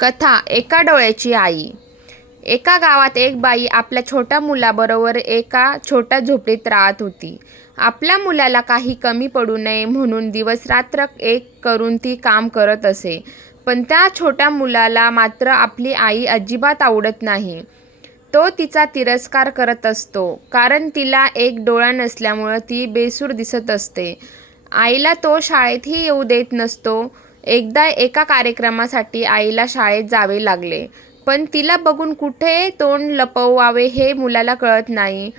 कथा एका डोळ्याची आई. एका गावात एक बाई आपल्या छोट्या मुलाबरोबर एका छोट्या झोपडीत राहत होती. आपल्या मुलाला काही कमी पडू नये म्हणून दिवसरात्र एक करून ती काम करत असे. पण त्या छोट्या मुलाला मात्र आपली आई अजिबात आवडत नाही. तो तिचा तिरस्कार करत असतो. कारण तिला एक डोळा नसल्यामुळं ती बेसूर दिसत असते. आईला तो शाळेतही येऊ देत नसतो. एकदा एका कार्यक्रमासाठी आईला शाळेत जावे लागले. पण तिला बघून कुठे तोंड लपवावे हे मुलाला कळत नाही.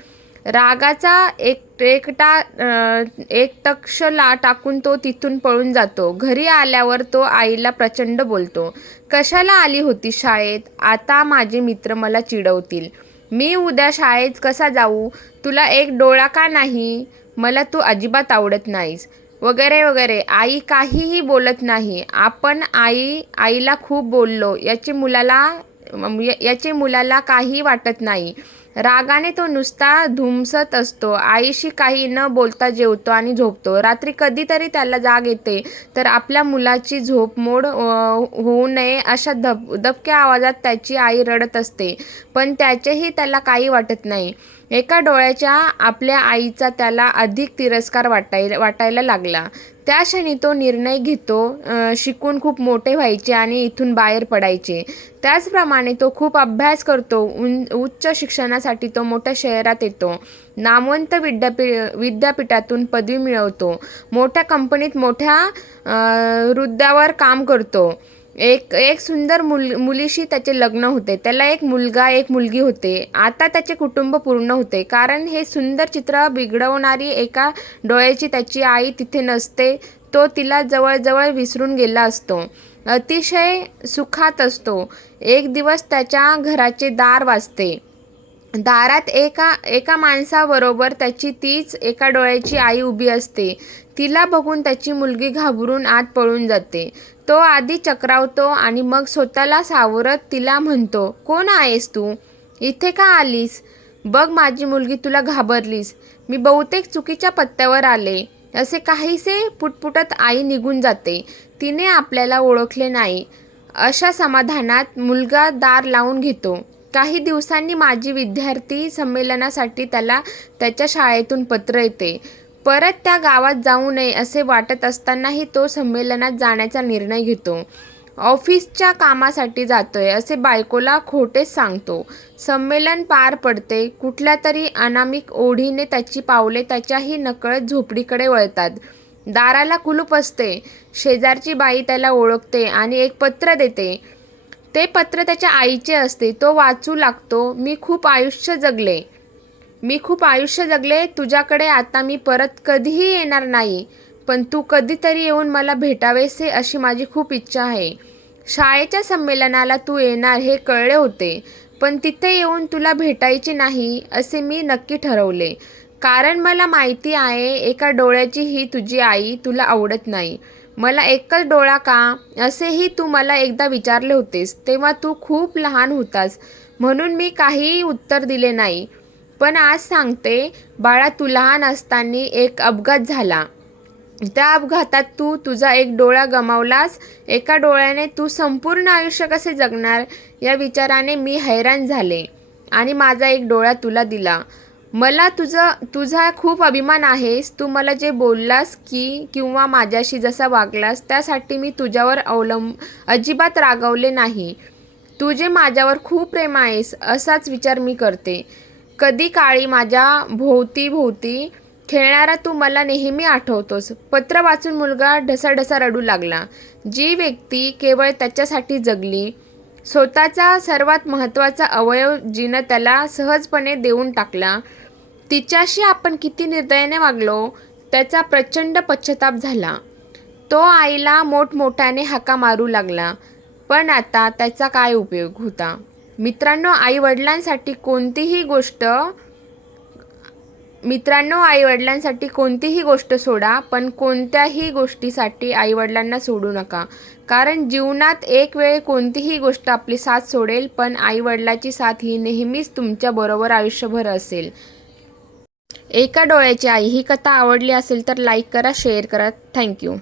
रागाचा एक एकटा अं, एक टक्षला टाकून तो तिथून पळून जातो. घरी आल्यावर तो आईला प्रचंड बोलतो. कशाला आली होती शाळेत? आता माझे मित्र मला चिडवतील. मी उद्या शाळेत कसा जाऊ? तुला एक डोळा का नाही? मला तू अजिबात आवडत नाहीस. वगैरे वगैरे. आई काहीही बोलत नाही. आपण आई आईला खूप बोललो. याची मुलाला म्हणजे याचे मुलाला काही वाटत नाही. रागाने तो नुसता धुमसत असतो. आईशी काही न बोलता जेवतो आणि झोपतो. रात्री कधीतरी त्याला जाग येते. तर आपल्या मुलाची झोप मोड होऊ नये अशा धब दबक्या आवाजात त्याची आई रडत असते. पण त्याचेही त्याला काही वाटत नाही. एका डोळ्याच्या आपल्या आईचा त्याला अधिक तिरस्कार वाटाय वाटायला लागला. त्या क्षणी तो निर्णय घेतो शिकून खूप मोठे व्हायचे आणि इथून बाहेर पडायचे. त्याचप्रमाणे तो खूप अभ्यास करतो उन उच्च शिक्षणासाठी तो मोठ्या शहरात येतो. नामवंत विद्यापी विद्यापीठातून पदवी मिळवतो. मोठ्या कंपनीत मोठ्या अं, काम करतो. एक एक सुंदर मुल मुलीशी त्याचे लग्न होते. त्याला एक मुलगा एक मुलगी होते. आता त्याचे कुटुंब पूर्ण होते. कारण हे सुंदर चित्र बिघडवणारी एका डोळ्याची त्याची आई तिथे नसते. तो तिला जवळजवळ विसरून गेला असतो. अतिशय सुखात असतो. एक दिवस त्याच्या घराचे दार वाजते. दारात एका एका माणसाबरोबर त्याची तीच एका डोळ्याची आई उभी असते. तिला बघून त्याची मुलगी घाबरून आत पळून जाते. तो आधी चक्रावतो आणि मग स्वतःला सावरत तिला म्हणतो कोण आहेस तू? इथे का आलीस? बघ माझी मुलगी तुला घाबरलीस. मी बहुतेक चुकीच्या पत्त्यावर आले. असे काहीसे पुटपुटत आई निघून जाते. तिने आपल्याला ओळखले नाही. अशा समाधानात मुलगा दार लावून घेतो. काही दिवसांनी माझी विद्यार्थी संमेलनासाठी त्याला त्याच्या शाळेतून पत्र येते. परत त्या गावात जाऊ नये असे वाटत असतानाही तो संमेलनात जाण्याचा निर्णय घेतो. ऑफिसच्या कामासाठी जातोय असे बायकोला खोटेच सांगतो. संमेलन पार पडते. कुठल्या तरी अनामिक ओढीने त्याची पावले त्याच्याही नकळत झोपडीकडे वळतात. दाराला कुलूप असते. शेजारची बाई त्याला ओळखते आणि एक पत्र देते. ते पत्र त्याच्या आईचे असते. तो वाचू लागतो. मी खूप आयुष्य जगले. मी खूप आयुष्य जगले तुझ्याकडे आता मी परत कधीही येणार नाही. पण तू कधीतरी येऊन मला भेटावेसे अशी माझी खूप इच्छा आहे. शाळेच्या संमेलनाला तू येणार हे कळले होते पण तिथे येऊन तुला भेटायचे नाही असे मी नक्की ठरवले. कारण मला माहिती आहे एका डोळ्याची ही तुझी आई तुला आवडत नाही. मला एकच डोळा का? असेही तू मला एकदा विचारले होतेस तेव्हा तू खूप लहान होतास. म्हणून मी काहीही उत्तर दिले नाही. पण आज सांगते बाळा तू लहान असताना एक अपघात झाला. त्या अपघातात तू तुझा एक डोळा गमावलास एका डोळ्याने तू संपूर्ण आयुष्य कसे जगणार या विचाराने मी हैराण झाले आणि माझा एक डोळा तुला दिला. मला तुझं तुझा खूप अभिमान आहेस. तू मला जे बोललास की किंवा माझ्याशी जसा वागलास त्यासाठी मी तुझ्यावर अवलंब अजिबात रागवले नाही. तुझे माझ्यावर खूप प्रेम आहेस असाच विचार मी करते. कधी काळी माझ्या भोवती भोवती खेळणारा तू मला नेहमी आठवतोस. पत्र वाचून मुलगा ढसाढसा रडू लागला. जी व्यक्ती केवळ त्याच्यासाठी जगली स्वतःचा सर्वात महत्त्वाचा अवयव जिनं त्याला सहजपणे देऊन टाकला तिच्याशी आपण किती निर्दयाने वागलो त्याचा प्रचंड पश्चाताप झाला. तो आईला मोठमोठ्याने हाका मारू लागला पण आता त्याचा काय उपयोग होता? मित्रांनो आई वडिलांसाठी कोणतीही गोष्ट मित्रांनो आईवडिलांसाठी कोणतीही गोष्ट सोडा पण कोणत्याही गोष्टीसाठी आईवडिलांना सोडू नका. कारण जीवनात एक वेळ कोणतीही गोष्ट आपली साथ सोडेल पण आईवडिलाची साथ ही नेहमीच तुमच्याबरोबर आयुष्यभर असेल. एका डोळ्याची आई ही कथा आवडली असेल तर लाईक करा शेअर करा. थँक्यू.